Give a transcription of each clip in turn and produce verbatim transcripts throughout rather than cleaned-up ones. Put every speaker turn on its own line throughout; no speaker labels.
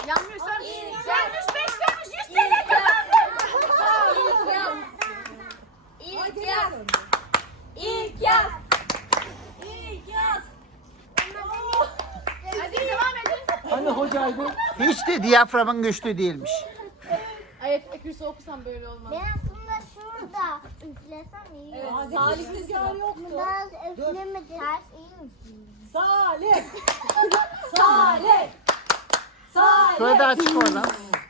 Yanmıyorsan yanlış beş vermiş yüz T L kazandın.
İlk yaz. İlk yaz. İlk yaz.
Hadi devam edin.
Hani hocaydı?
Hiç de diyaframın güçlü değilmiş.
Evet, ekürse okusam böyle olmaz.
Ben aslında şurada üflesem iyi.
Evet, Salih rüzgar yoktu.
Biraz üflemedim. Ters iyi mi?
Salih. Salih. Salih.
Şöyle açık oradan.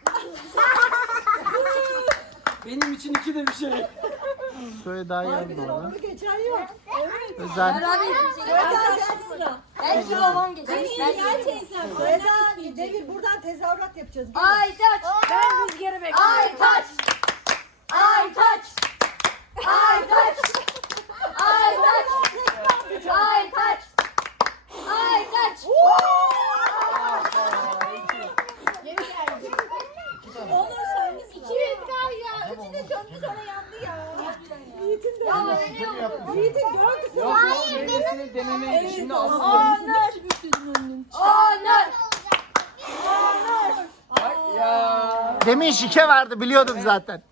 Benim için iki de bir şey.
Şöyle daha yandı oradan.
Geçen yok.
Özel.
Belki babam geçer. Gel teyzem. Aytaç. Devir buradan tezahürat yapacağız. Aytaç.
Ben rüzgarı bekliyorum.
Aytaç. Aytaç. Aytaç. Aytaç. Aytaç. Aytaç.
Geri geldi.
Onur sen misin?
İki rüzgar ya.
Üçü de söndü sonra yandı ya. Yiğit'in de. Ya Yiğit'in gördüsü.
Hayır benim. Denemeydi. Şimdi aslında.
Onur. Onur.
Bak ya.
Demin şike vardı biliyordum zaten.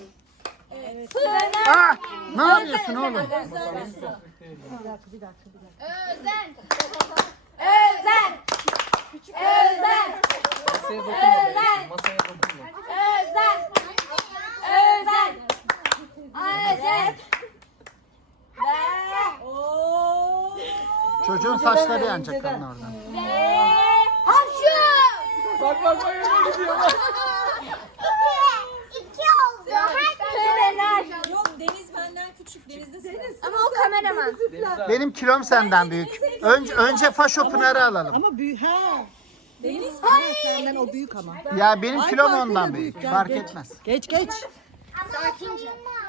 Ah, ne yapıyorsun oğlum?
Özen.
Özen. Özen.
Masaya dokunma. Masaya dokunma.
Özen. Özen. Özen.
Çocuğun saçları yanacak kanın oradan.
Hapşu.
Bak bak bak öyle gidiyor bak.
İki oldu.
Fener. Yok Deniz benden küçük. Deniz'de Deniz. Ama o kameraman.
Deniz abi.
Benim kilom senden büyük. Önce önce Faşo Pınar'ı alalım.
Ama büyük ha.
Deniz.
Senden o büyük ama.
Ya benim
Ay,
kilom
fark
ondan
eder,
büyük.
gel,
Fark
geç.
etmez.
Geç geç.
Sakince.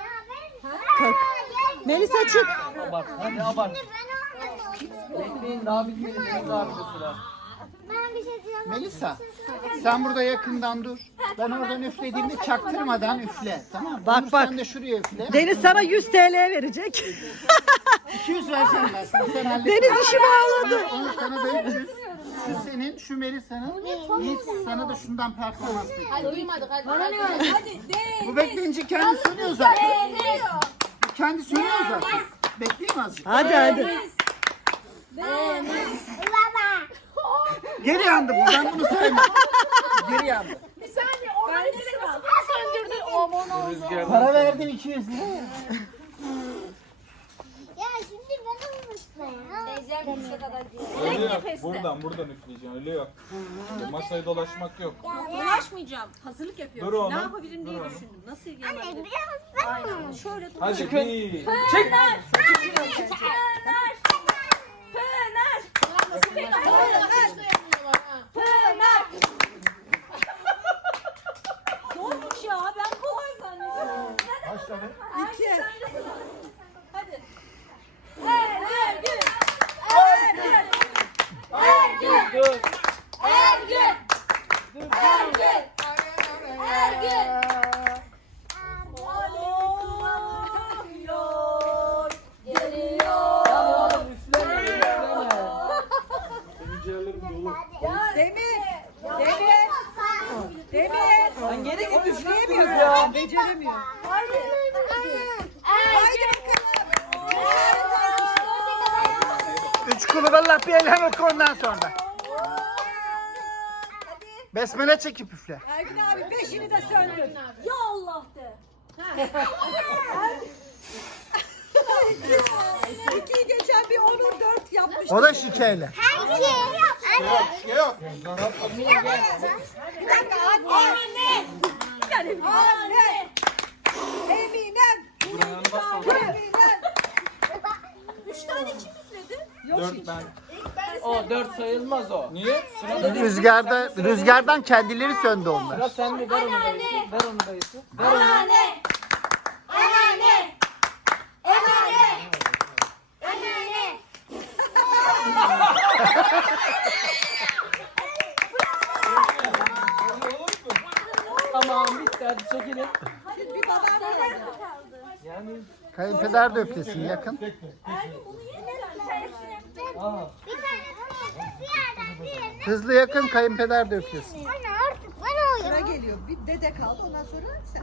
Melisa çık.
Abart. Hadi abart.
Ben orada
Bekleyin daha bitmedi. Deniz abi de sıra.
Ben bir şey diyemem.
Melisa, sen burada yakından dur. Ben oradan üflediğimde çaktırmadan üfle. Tamam mı?
Bak,
Onur,
bak.
sen de şuraya üfle.
Deniz sana yüz T L verecek.
iki yüz vereceğim ben sana. Sen hallet.
Deniz işi bağladı.
Onur sana da üç yüz. Şu senin, şu Melisa'nın. Yiğit sana da şundan performans bekliyor.
Hadi duymadık hadi.
Hadi de.
Bu bekleyince kendi sönüyor zaten. Bu kendi sönüyor zaten. Bekleyin azıcık.
Hadi hadi.
Baba.
Geri yandı bu. Ben bunu saymam. Geri yandı.
Bir saniye oradan içine nasıl söndürdün? Aman oldu.
Rüzgar.
Para verdim iki yüz lira ya.
Ya şimdi ben olmuştum.
Teyzem kuşa kadar gidiyor.
Öyle yok. Buradan buradan üfleyeceksin. Öyle yok. Masaya dolaşmak yok.
Ulaşmayacağım. Hazırlık yapıyorum.
Dur oğlum.
Ne yapabilirim diye
Dur oğlum.
düşündüm. Nasıl
Anne
ilgilenmem?
biraz ben mi?
Şöyle tut.
Hadi bir.
Çek.
Pınar. Pınar. Pınar. Zormuş ya. Ben kolay zannediyorum.
Kaç tane?
İki. Hadi. Her gün. Her gün. Her gün.
Dur.
Her gün. Her gün. Her gün. Geliyor. Geliyor.
Ya oğlum üfleme üfleme.
Benim ciğerlerim dolu.
Demir. Demir. Demir.
Lan geri git
Üfleyemiyor
ya.
ya. Beceremiyor.
Haydi
Üç kulu vallah bir elhem oku ondan sonra. Besmele çekip üfle.
Ergün abi beşini de söndür.
Ya Allah de.
İkiyi geçen bir Onur dört yapmış.
O da şikeyle.
Hangi? Anne.
Yok.
Bir dakika anne. Anne. Eminem.
Buraya bas orada.
Eminem.
Üç tane kim üfledi?
Dört ben.
O dört sayılmaz o.
Niye?
Rüzgarda, rüzgardan kendileri söndü onlar.
Sıra sende. Ver onu dayısı. Ver onu dayısı. Ver onu.
Anneanne. Anneanne. Anneanne. Anneanne.
Tamam bitti hadi çekilin.
Bir babam kaldı.
Yani.
Kayınpeder de üflesin yakın.
Aa.
Bir tanesini yapıp bir yerden bir yerine.
Hızlı yakın kayınpeder de üflesin.
Anne Ben
Sıra
oyum.
geliyor. Bir dede kaldı ondan sonra sen.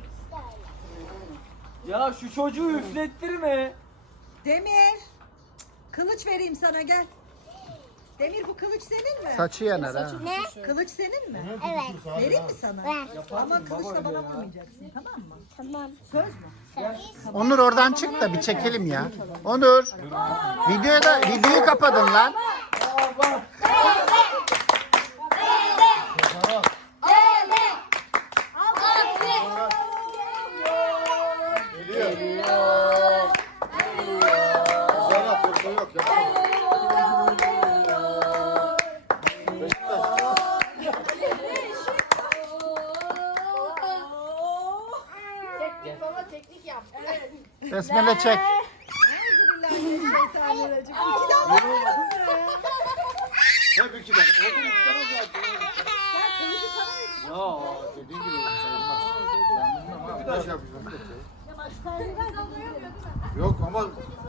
Ya şu çocuğu üflettirme.
Demir. Kılıç vereyim sana gel. Demir bu kılıç senin mi?
Saçı yanar ha.
Ne?
Kılıç senin mi?
Evet.
Vereyim mi sana?
Ver.
Ama kılıçla bana vurmayacaksın tamam mı?
Tamam.
Söz mü?
Onur oradan çık da bir çekelim ya. Onur. Videoyu da videoyu kapadın lan.
Teknik baba teknik yap.
Besmele çek.
Euzubillahimineşşeytanirracim. İki tane olmadı.
Hep iki tane. Olur iki tane zaten.
Gel kılıcı sana vereyim.
Ya dediğin gibi sayılmaz. Ben bilmem abi. Bir daha şey yapacağım. Yok ama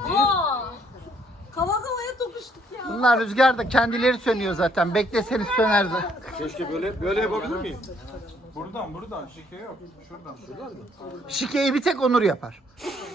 Kava kavaya tokuştuk ya.
Bunlar rüzgarda kendileri sönüyor zaten. Bekleseniz söner zaten.
keşke böyle böyle yapabilir miyim?
Buradan buradan şike yok. Şuradan. Şuradan mı?
Şikeyi bir tek Onur yapar.